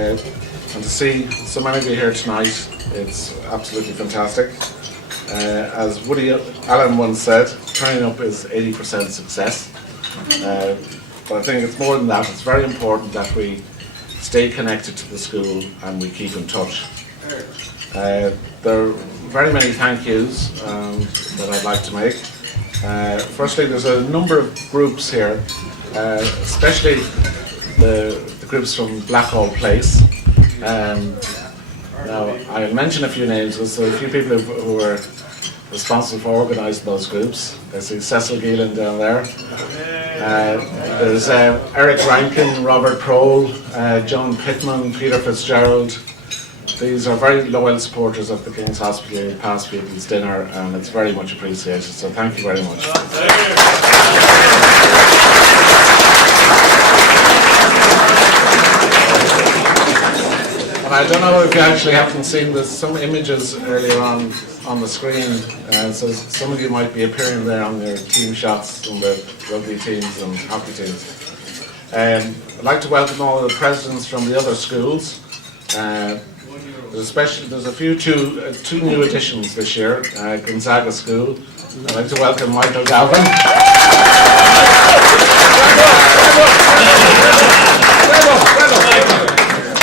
and to see so many of you here tonight, it's absolutely fantastic. As Woody Allen once said, turning up is 80% success. But I think it's more than that. It's very important that we stay connected to the school and we keep in touch. There are very many thank yous that I'd like to make. Firstly, there's a number of groups here, especially the groups from Blackhall Place. Now, I'll mention a few names. There's a few people who were responsible for organising those groups. I see Cecil Geelan down there. There's Eric Rankin, Robert Prohl, John Pittman, Peter Fitzgerald. These are very loyal supporters of the King's Hospital Past People's Dinner, and it's very much appreciated, so thank you very much. And I don't know if you actually haven't seen this, some images earlier on the screen, so some of you might be appearing there on your team shots from the rugby teams and hockey teams. I'd like to welcome all the presidents from the other schools. There's a few two new additions this year. Gonzaga School. I'd like to welcome Michael Galvin.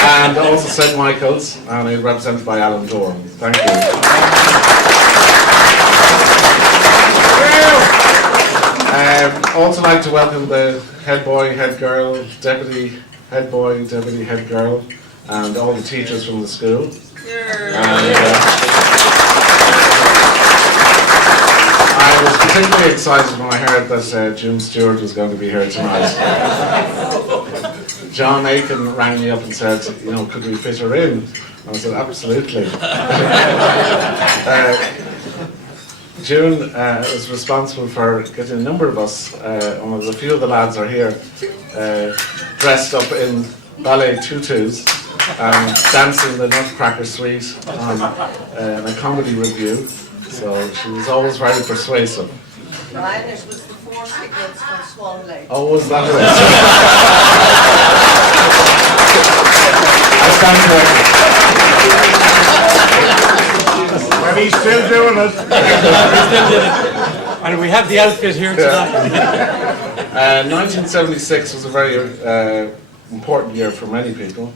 And also St. Michael's, and he's represented by Alan Dorn. Thank you. Also like to welcome the head boy, head girl, deputy head boy, deputy head girl, and all the teachers from the school. And, I was particularly excited when I heard that June Stewart was going to be here tonight. John Aiken rang me up and said, you know, could we fit her in? And I said, absolutely. June is responsible for getting a number of us, and a few of the lads are here, dressed up in ballet tutus and dancing the Nutcracker Suite on a comedy review. So she was always very persuasive. Mine was the 4 tickets from Swan Lake. Oh, was that it? I stand corrected. And he's still doing it. And we have the outfit here tonight. 1976 was a very important year for many people.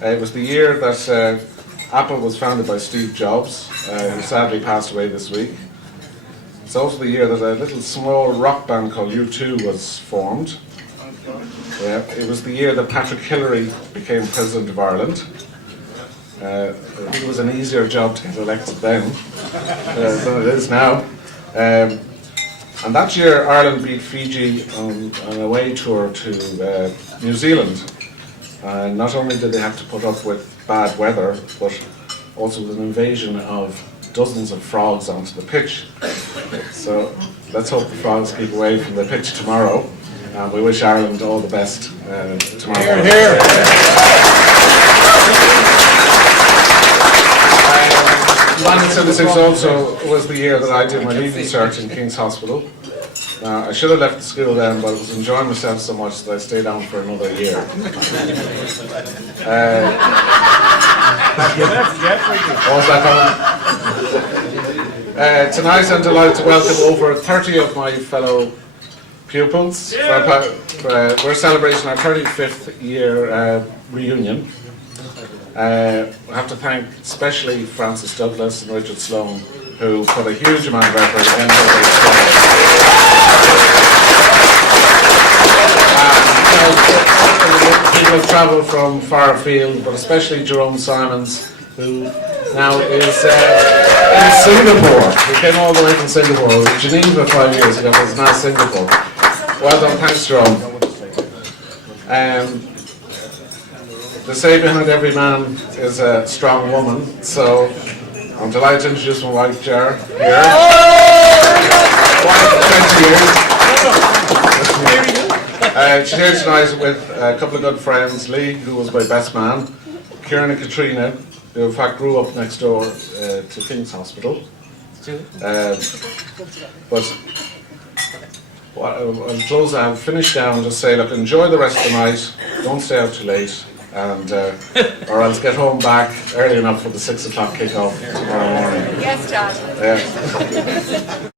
It was the year that Apple was founded by Steve Jobs, who sadly passed away this week. It's also the year that a little small rock band called U2 was formed. It was the year that Patrick Hillary became President of Ireland. I think it was an easier job to get elected then than it is now. And that year Ireland beat Fiji on an away tour to New Zealand. Not only did they have to put up with bad weather, but also with an invasion of dozens of frogs onto the pitch. So let's hope the frogs keep away from the pitch tomorrow. And we wish Ireland all the best tomorrow. Here, here. 1976 also was the year that I did my leaving cert in King's Hospital. I should have left the school then, but I was enjoying myself so much that I stayed on for another year. Tonight I'm delighted to welcome over 30 of my fellow pupils. We're celebrating our 35th year reunion. I have to thank especially Francis Douglas and Richard Sloan, who put a huge amount of effort into people have travelled from far afield, but especially Jerome Simons, who now is in Singapore. He came all the way from Singapore. He was in Geneva 5 years ago, but he's now Singapore. Well done, thanks Jerome. They say behind every man is a strong woman, so I'm delighted to introduce my wife, Jar, here. She's here tonight with a couple of good friends, Lee, who was my best man, Kieran and Katrina, who in fact grew up next door to King's Hospital. But I'll close out, finish down and just say, look, enjoy the rest of the night, don't stay out too late, and or else get home back early enough for the 6 o'clock kickoff tomorrow morning. Yes, Dad. Yeah.